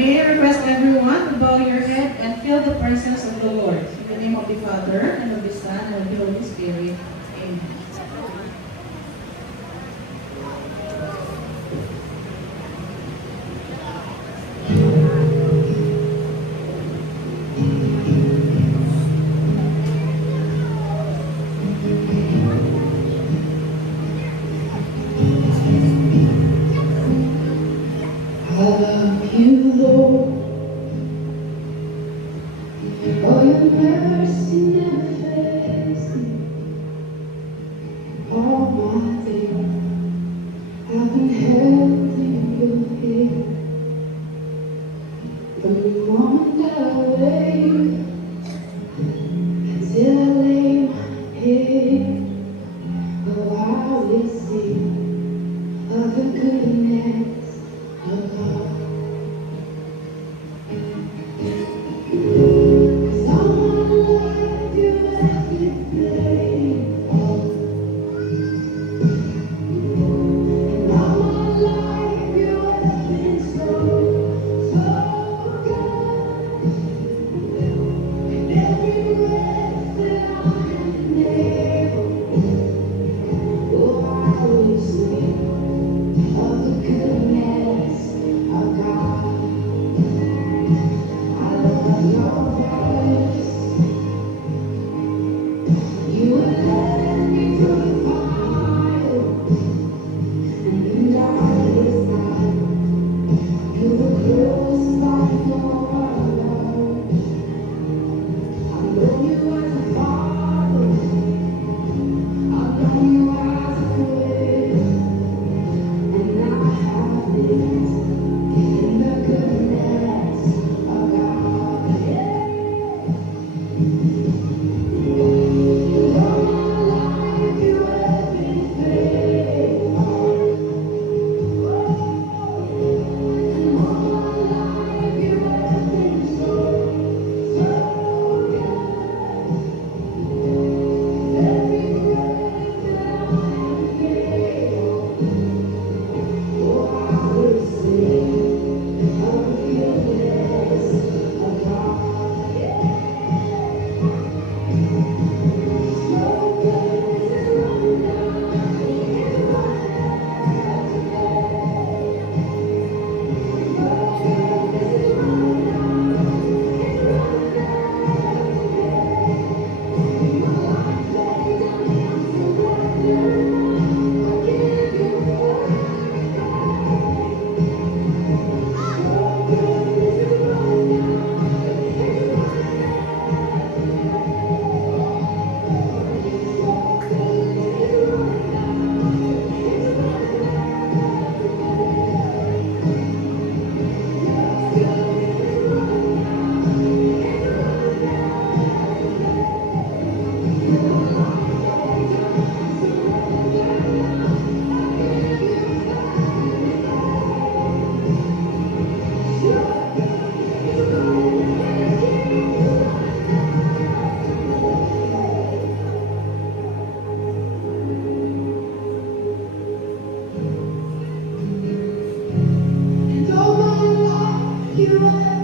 May I request everyone to bow your head and feel the presence of the Lord. In the name of the Father, and of the Son, and of the Holy Spirit. Amen. I love you, Lord, for your mercy never fails me. All my days I've been held in your hand. From the moment I wake until I lay my head, oh, I will sing of the goodness of God. 'Cause all my life you have been faithful, and all my life you have been so, so good. And every breath that I am able, oh, I will sing of the goodness of God. I love your voice. You led me through the fire and the darkest night. You were close like no other. I know you as a father. I know you as a friend. And I have lived in the goodness of God. And all my life you have been faithful. And all my life you have been so, so good. Every breath that I am able, oh, I will sing of the goodness of God. So good to run down, it's running after me. So good to run down, it's running after me. My life laid down, I'm surrendered. I give you everything. So good to run down, it's running after me. So good to run down, it's running after me. So good to run down, it's running after me. And all my life you have